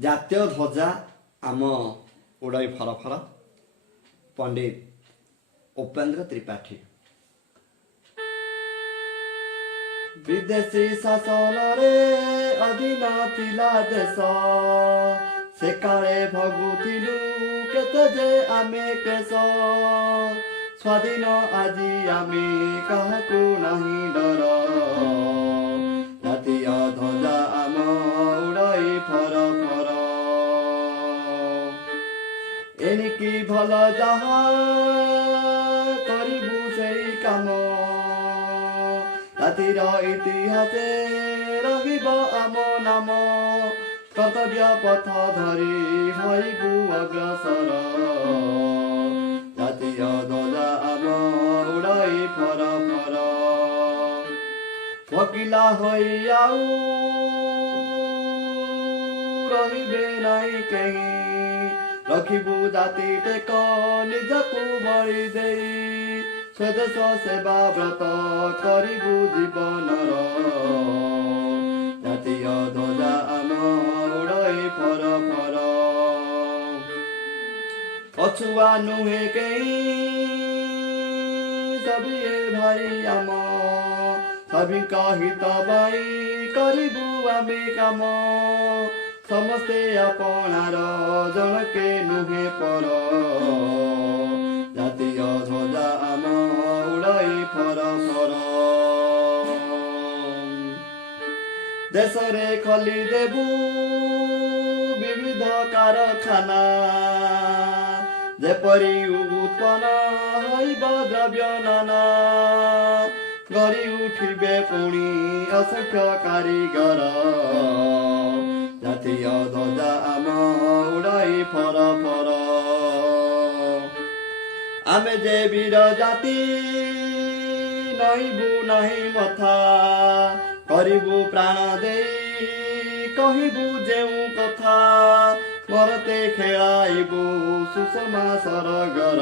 ଜାତୀୟ ଧ୍ୱଜା ଆମ ଉଡ଼ାଇ ଫର ଫର ପଣ୍ଡିତ ଉପେନ୍ଦ୍ର ତ୍ରିପାଠୀ। ବିଦେଶୀ ଶାସନରେ ଅଧୀନ ଥିଲା ଦେଶ, ସେ କାଳେ ଭୋଗୁଥିଲୁ କେତେ ଯେ ଆମେ କେଶ। ସ୍ୱାଧୀନ ଆଜି ଆମେ କାହାକୁ ନାହିଁ ଡର, ଜାତୀୟ ଧ୍ୱଜା ଆମ ଉଡ଼ାଇ ଫର ଫର। ଏଣିକି ଭଲ ଯାହା କରିବୁ ସେଇ କାମ, ଜାତିର ଇତିହାସେ ରହିବ ଆମ ନାମ। କର୍ତ୍ତବ୍ୟ ପଥ ଧରି ହୋଇବୁ ଅଗ୍ରସର, ଜାତୀୟ ଧ୍ୱଜା ଆମ ଉଡ଼ାଇ ଫର ଫର। ଭୋକିଲା ହୋଇ ଆଉ ରହିବେ ନାହିଁ କେହି, ରଖିବୁ ଜାତି ଟେକ ନିଜକୁ ବଳି ଦେଇ। ସ୍ୱଦେଶ ସେବା ବ୍ରତ କରିବୁ ଜୀବନର, ଜାତୀୟ ଧ୍ୱଜା ଆମ ଉଡ଼ାଇ ଫର ଫର। ପଛୁଆ ନୁହେଁ କେହି ସଭିଏ ଭାଇ ଆମ, ସଭିଙ୍କ ହିତ ପାଇଁ କରିବୁ ଆମେ କାମ। ସମସ୍ତେ ଆପଣାର ଜଣକେ ନୁହେଁ ପର, ଜାତୀୟ ଧ୍ୱଜା ଆମ ଉଡ଼ାଇ ଫର ଫର। ଦେଶରେ ଖୋଲି ଦେବୁ ବିବିଧ କାରଖାନା, ଯେପରି ଉତ୍ପନ୍ନ ହୋଇବ ଦ୍ରବ୍ୟ ନାନା। ଗଢ଼ି ଉଠିବେ ପୁଣି ଅସଂଖ୍ୟ କାରିଗର, ଜାତୀୟ ଧ୍ୱଜା ଆମ ଉଡ଼ାଇ ଫର ଫର। ଆମେ ଯେ ବୀର ଜାତି ନଇବୁ ନାହିଁ ମଥା, କରିବୁ ପ୍ରାଣ ଦେଇ କହିବୁ ଯେଉଁ କଥା। ମରତେ ଖେଳାଇବୁ ସୁଷମା ସରଗର,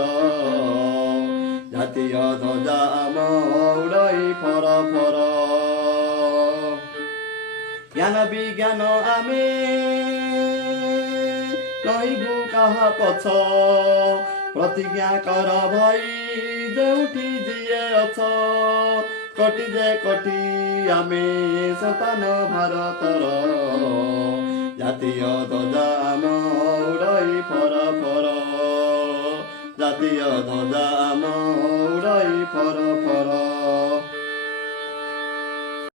ଜାତୀୟ ଧ୍ୱଜା ଆମ ଉଡ଼ାଇ ଫର ଫର। ଜ୍ଞାନ ବିଜ୍ଞାନ ଆମେ ରହିବୁ କାହା ପଛ, ପ୍ରତିଜ୍ଞା କର ଭାଇ ଯେଉଁଠି ଯିଏ ଅଛ। କୋଟି ଯେ କୋଟି ଆମେ ସନ୍ତାନ ଭାରତର, ଜାତୀୟ ଧ୍ୱଜା ଆମ ଉଡ଼ାଇ ଫର ଫର, ଜାତୀୟ ଧ୍ୱଜା ଆମ ଉଡ଼ାଇ ଫର ଫର।